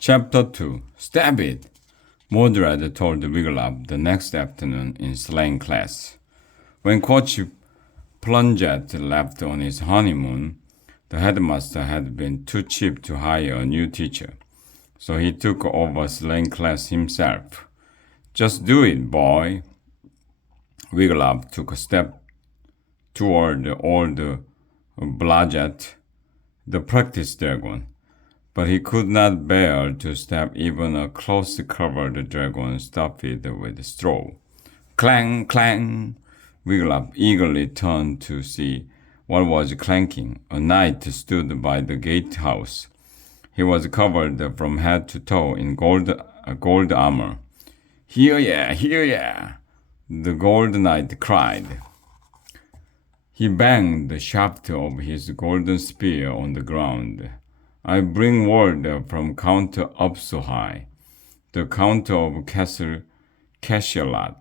Chapter 2. Stab it! Mordred told Wiglaf the next afternoon in slang class. When Coach Plunget left on his honeymoon, the headmaster had been too cheap to hire a new teacher, so he took over slang class himself. Just do it, boy. Wiglaf took a step toward old Blodgett, the practice dragon, but he could not bear to stab even a close-covered dragon stuffed with straw. Clang, clang! Wiglaf eagerly turned to see what was clanking. A knight stood by the gatehouse. He was covered from head to toe in gold armor. Hear ya! Hear ya! The gold knight cried. He banged the shaft of his golden spear on the ground. I bring word from Count Upsohai, the Count of Castle Cashelat.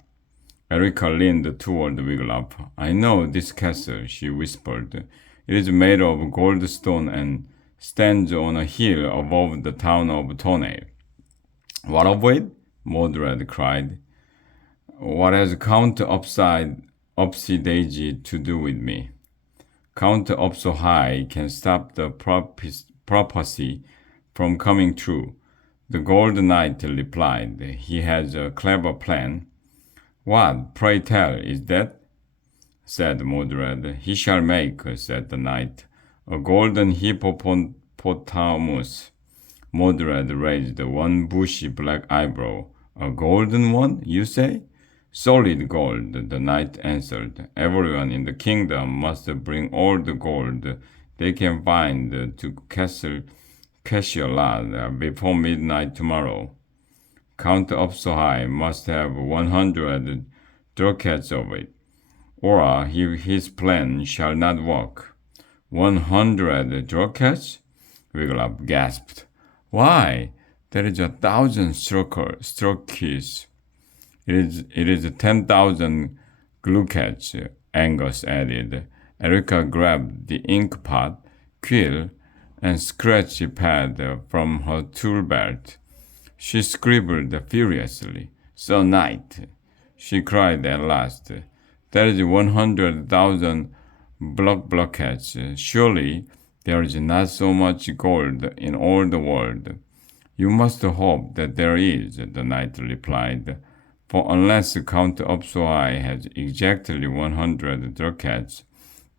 Erica leaned toward Wiglaf. I know this castle, she whispered. It is made of gold stone and stands on a hill above the town of Tonale. What of it? Mordred cried. What has Count Upsy Daisy to do with me? Count Upsohai can stop the prophecy from coming true. The Gold Knight replied. He has a clever plan. What, pray tell, is that? Said Mordred. He shall make, said the knight, a golden hippopotamus. Mordred raised one bushy black eyebrow. A golden one, you say? Solid gold, the knight answered. Everyone in the kingdom must bring all the gold they can find to Castle Cashelat before midnight tomorrow. Count Upsohai must have 100 ducats of it, or his plan shall not work. 100 ducats? Wiglaf gasped. Why, that is 1,000 strokes. It is 10,000 glucats, Angus added. Erica grabbed the ink pot, quill, and scratch pad from her tool belt. She scribbled furiously. Sir Knight, she cried at last, that is 100,000 ducats. Surely there is not so much gold in all the world. You must hope that there is, the knight replied. For unless Count Upsohai has exactly 100 ducats,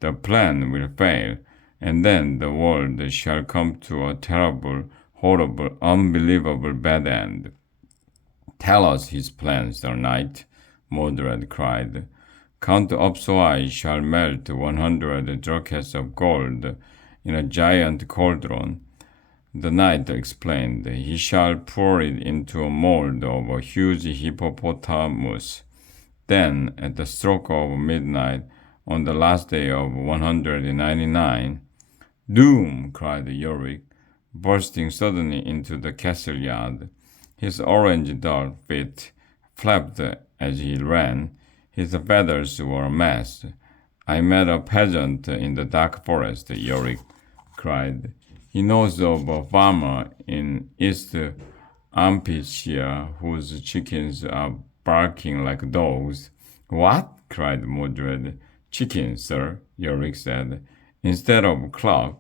the plan will fail, and then the world shall come to a terrible, horrible, unbelievable bad end. Tell us his plan, Sir Knight, Mordred cried. Count Upsohai shall melt 100 ducats of gold in a giant cauldron. The knight explained. He shall pour it into a mold of a huge hippopotamus. Then, at the stroke of midnight, on the last day of 199, Doom! Cried Yorick, bursting suddenly into the castle yard. His orange dog feet flapped as he ran. His feathers were a mess. I met a peasant in the dark forest, Yorick cried. He knows of a farmer in East Ampishire whose chickens are barking like dogs. What? Cried Mordred. Chickens, sir, Yorick said. Instead of cluck,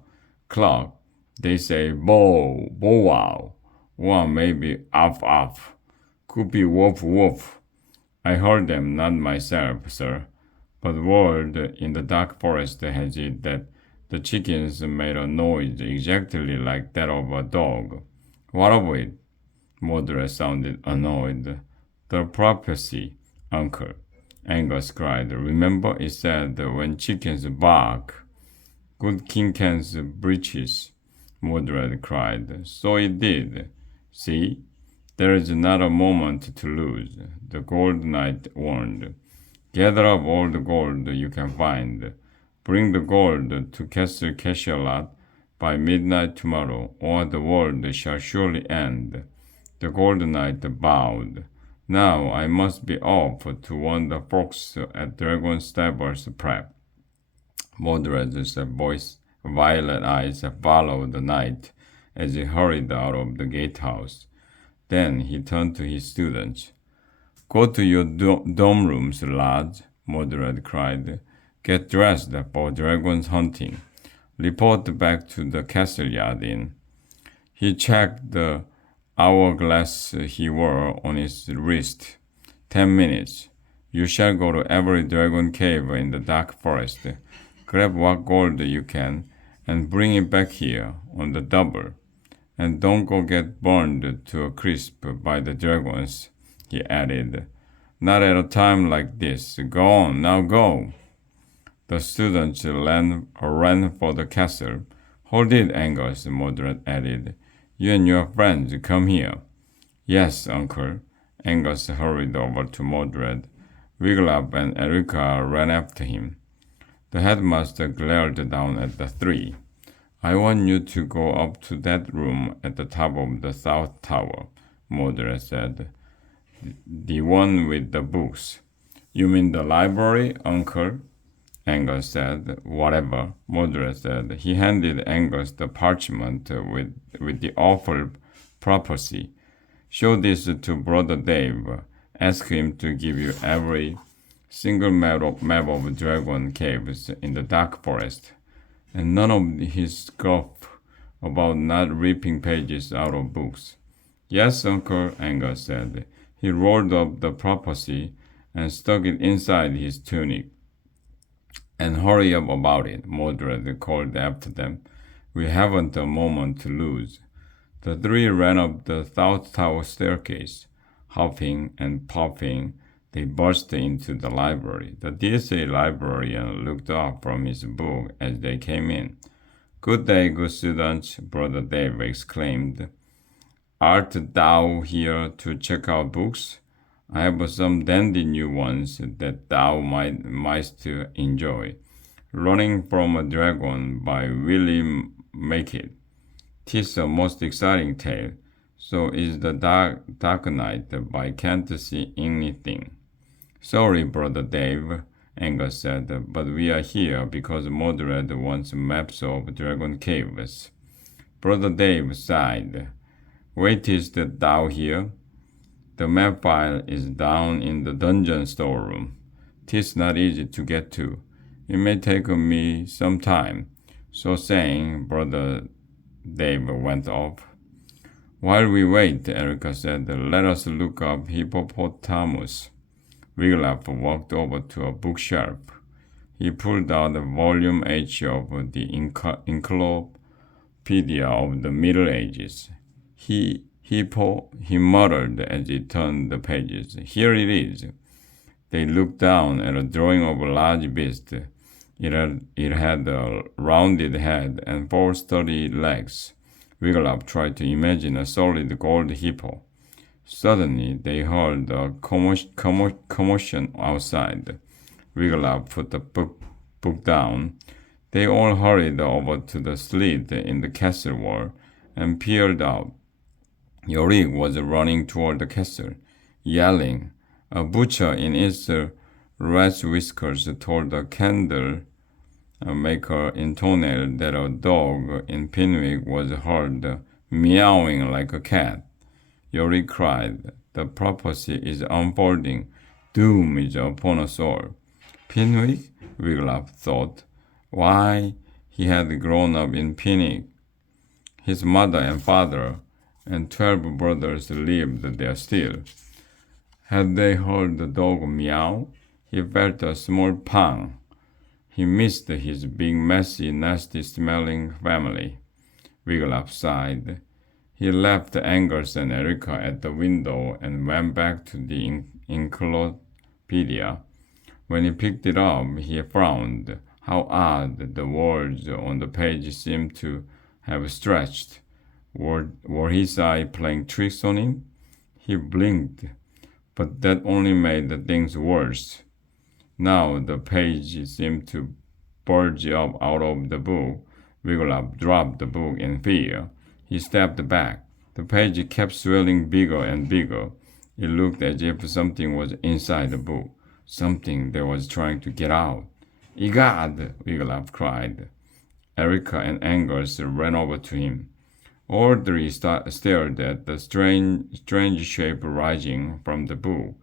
they say bow, bow wow. One may be off off. Could be woof woof. I heard them, not myself, sir. But word in the dark forest has it that the chickens made a noise exactly like that of a dog. What of it? Mordred sounded annoyed. The prophecy, uncle, Angus cried. Remember it said when chickens bark, good king Ken's breeches, Mordred cried. So it did. See, there is not a moment to lose, the Gold Knight warned. Gather up all the gold you can find. Bring the gold to Castle Cashelat by midnight tomorrow, or the world shall surely end. The Gold Knight bowed. Now I must be off to warn the folks at Dragon Stabber's prep. Mordred's voice, violet eyes followed the knight as he hurried out of the gatehouse. Then he turned to his students. Go to your dorm rooms, lads, Mordred cried. Get dressed for dragon hunting. Report back to the castle yard inn. He checked the hourglass he wore on his wrist. 10 minutes. You shall go to every dragon cave in the dark forest. Grab what gold you can and bring it back here on the double. And don't go get burned to a crisp by the dragons, he added. Not at a time like this. Go on, now go. The students ran for the castle. Hold it, Angus, Mordred added. You and your friends come here. Yes, uncle. Angus hurried over to Mordred. Wiglaf and Erica ran after him. The headmaster glared down at the three. I want you to go up to that room at the top of the south tower, Mordred said. The one with the books. You mean the library, uncle? Angus said. Whatever, Mordred said. He handed Angus the parchment with the awful prophecy. Show this to Brother Dave. Ask him to give you every single map of dragon caves in the dark forest, and none of his guff about not ripping pages out of books. Yes, uncle, Angus said. He rolled up the prophecy and stuck it inside his tunic. And hurry up about it, Mordred called after them. We haven't a moment to lose. The three ran up the south tower staircase. Huffing and puffing, they burst into the library. The DSA librarian looked up from his book as they came in. Good day, good students, Brother Dave exclaimed. Art thou here to check out books? I have some dandy new ones that thou mightst enjoy. Running from a Dragon by William Mackett. 'Tis a most exciting tale. So is the Dark Knight, but I can't see anything. Sorry, Brother Dave, Angus said, but we are here because Mordred wants maps of dragon caves. Brother Dave sighed. Waitest thou here? The map file is down in the dungeon storeroom. 'Tis not easy to get to. It may take me some time. So saying, Brother Dave went off. While we wait, Erica said, let us look up hippopotamus. Wiglaf walked over to a bookshelf. He pulled out volume H of the Encyclopedia of the Middle Ages. He muttered as he turned the pages. Here it is. They looked down at a drawing of a large beast. It had a rounded head and 4 sturdy legs. Wiglaf tried to imagine a solid gold hippo. Suddenly, they heard a commotion outside. Wiglaf put the book down. They all hurried over to the slit in the castle wall and peered out. Yorick was running toward the castle, yelling. A butcher in its rat's whiskers told the candle maker in Tonel that a dog in Pinwick was heard meowing like a cat. Yorick cried, the prophecy is unfolding. Doom is upon us all. Pinwick? Wiglaf thought. Why, he had grown up in Pinwick. His mother and father and 12 brothers lived there still. Had they heard the dog meow? He felt a small pang. He missed his big, messy, nasty-smelling family. Wiglaf sighed. He left Angus and Erica at the window and went back to the encyclopedia. When he picked it up, he frowned. How odd the words on the page seemed to have stretched. Were his eyes playing tricks on him? He blinked, but that only made things worse. Now the page seemed to bulge up out of the book. Wiglaf dropped the book in fear. He stepped back. The page kept swelling bigger and bigger. It looked as if something was inside the book, something that was trying to get out. Egad! Wiglaf cried. Erica and Angus ran over to him. All three stared at the strange shape rising from the book.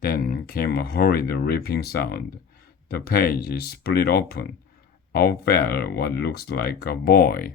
Then came a hurried ripping sound. The page split open. Out fell what looks like a boy.